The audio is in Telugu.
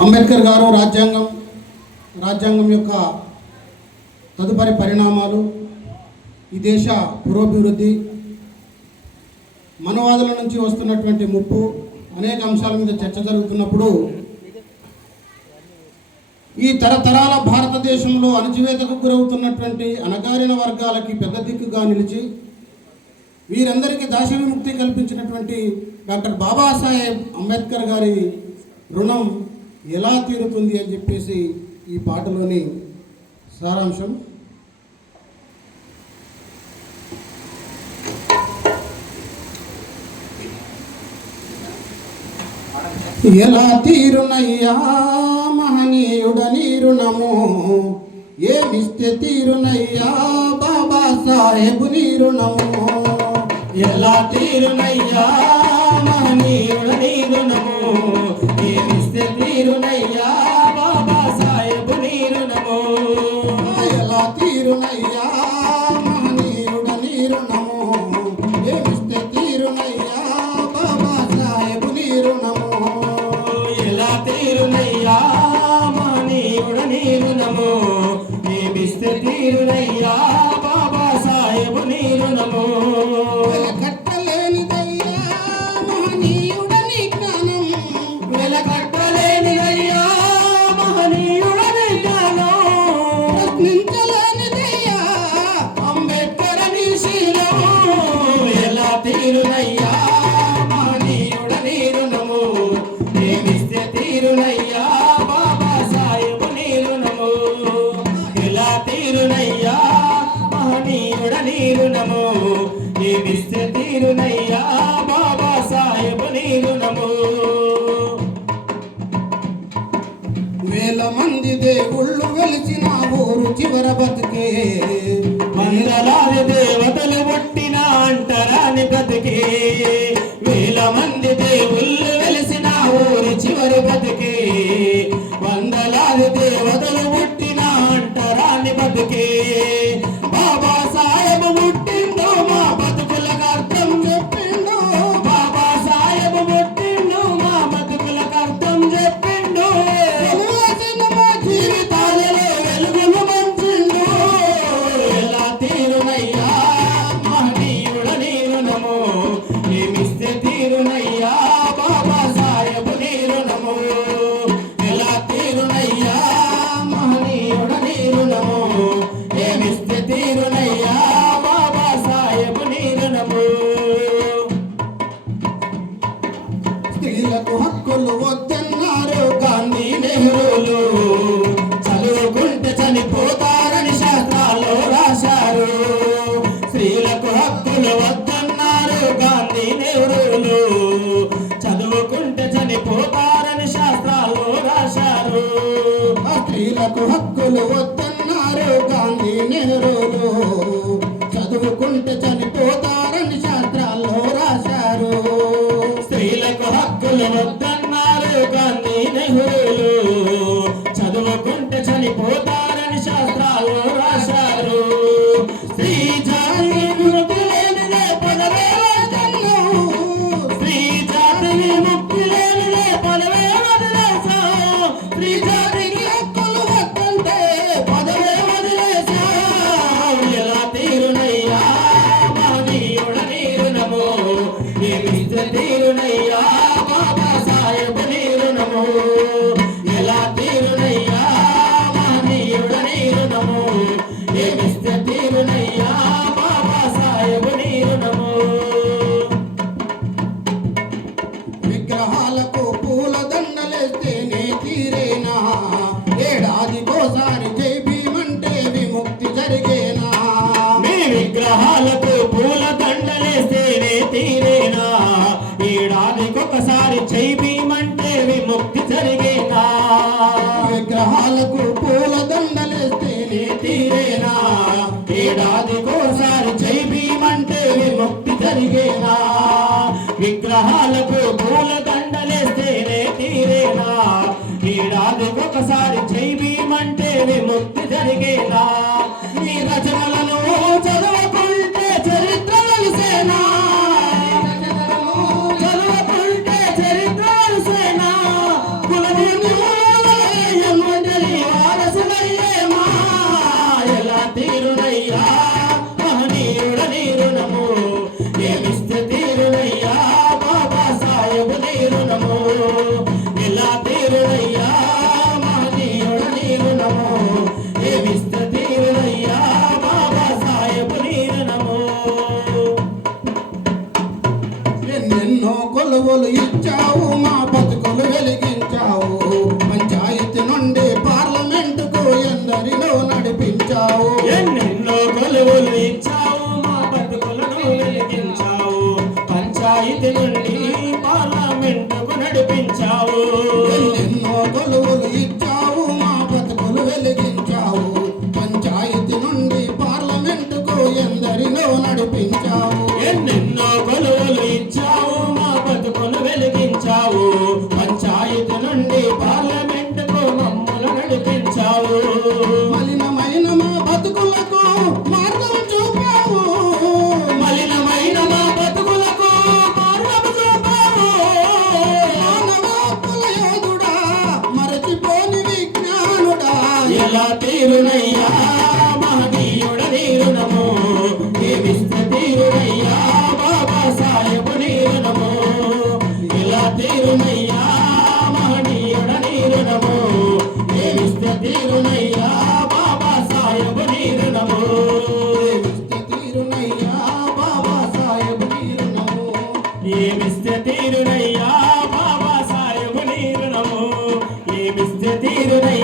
అంబేద్కర్ గారు రాజ్యాంగం రాజ్యాంగం యొక్క తదుపరి పరిణామాలు ఈ దేశ పురోభివృద్ధి మనవాదుల నుంచి వస్తున్నటువంటి ముప్పు అనేక అంశాల మీద చర్చ జరుగుతున్నప్పుడు ఈ తరతరాల భారతదేశంలో అణచివేతకు గురవుతున్నటువంటి అణగారిన వర్గాలకి పెద్ద దిక్కుగా నిలిచి వీరందరికీ దాశ విముక్తి కల్పించినటువంటి డాక్టర్ బాబాసాహెబ్ అంబేద్కర్ గారి రుణం ఎలా తీరుతుంది అని చెప్పేసి ఈ పాటలోని సారాంశం. ఎలా తీరునయ్యా మహనీయుడ నీరుణము? ఏమిస్తే తీరునయ్యా బాబా సాహెబు నీరుణము? ఎలా తీరునయ్యా మహనీయుడ నీరుణము? ఏమిస్తే తీరునయ్యా బాబా సాహెబు నీరునము. ఎలా తీరునయ్యా మహనీయుడ నీరుణము ఏమిస్తే తీరునయ్యా బాబా సాహెబు నీరుణము ఎలా తీరునయ్యా మహనీయుడ నీరునము. ఏమిస్తే తీరునయ్యా తీరునయ్యా బాబా నీరునము. తీరునయ్యా? మహనీయుడ నీరునము. తీరునయ్యా? బాబా సాహెబు నీరునము. వేల మంది దేవుళ్ళు వెలిసిన ఊరు చివర బతికే. వందలాది దేవతలు పుట్టిన అంటరాని బ్రతికే వేల మంది దేవుళ్ళు తీరునయ్యా స్త్రీలకు హక్కులు వద్దన్నారు గాంధీ నెహ్రూలు చదువుకుంటే చనిపోతారని శాస్త్రాల్లో రాశారు. స్త్రీలకు హక్కులు వద్దన్నారు గాంధీ నెహ్రూలు చదువుకుంటే చనిపోతారని శాస్త్రాల్లో విగ్రహాలకు పూల దండలేస్తేనే తీరేనా? ఏడాదికొకసారి జై భీమంటే విముక్తి జరిగేనా? విగ్రహాలకు పూల దండలేస్తేనే తీరేనా? ఏడాదికోసారి జై భీమంటే విముక్తి జరిగేనా? విగ్రహాలకు పూల దండలేస్తేనే తీరేనా? ఏడాదికొకసారి జై భీమంటే విముక్తి జరిగేనా? ఈ రచనలను ఎలా తీరుదయ్యా మా దేవుడ నీ రుణము ఏ విస్త తీరుదయ్యా బాబా సాయపు నీ రుణము ఎన్నెన్నో కొలువులు ఇచ్చావు మా బతుకులు వెలిగించావు. పంచాయతీ నుండి పార్లమెంటుకు ఎందరిలో నడిపించావు. được. తీరునయ్యా బాబా సాయబు నీ రుణము ఏమిస్తే తీరునయ్యా బాబా సాయబు నీ రుణము ఏమిస్తే తీరునయ్యా బాబా ఏమిస్తే తీరునయ్యా